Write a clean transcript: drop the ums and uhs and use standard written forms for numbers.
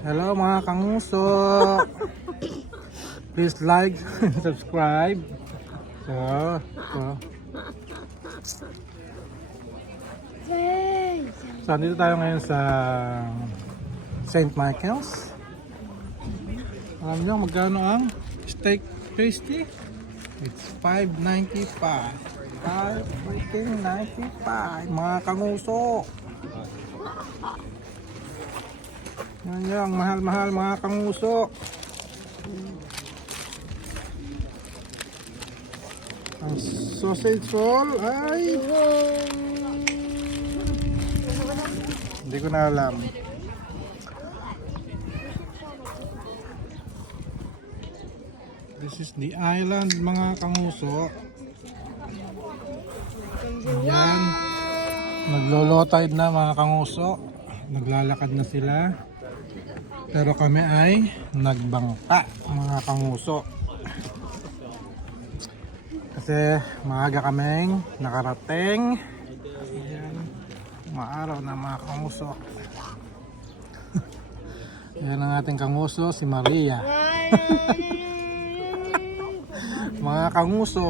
Hello mga kanguso. Please like and subscribe. So dito tayo ngayon sa St. Michael's. Alam niyo magkano ang steak tasty? It's $5.95. $5.95 mga kanguso. Yan yung mahal-mahal mga kanguso. Ang sausage roll ay hindi ko na alam. This is the island mga kanguso. Yan. Naglo-low tide na mga kanguso. Naglalakad na sila. Pero kami ay nagbangka mga kanguso. Kasi maaga kaming nakarating. Ayan, maaraw na mga kanguso. Ayan ang ating kanguso, si Maria. Mga kanguso.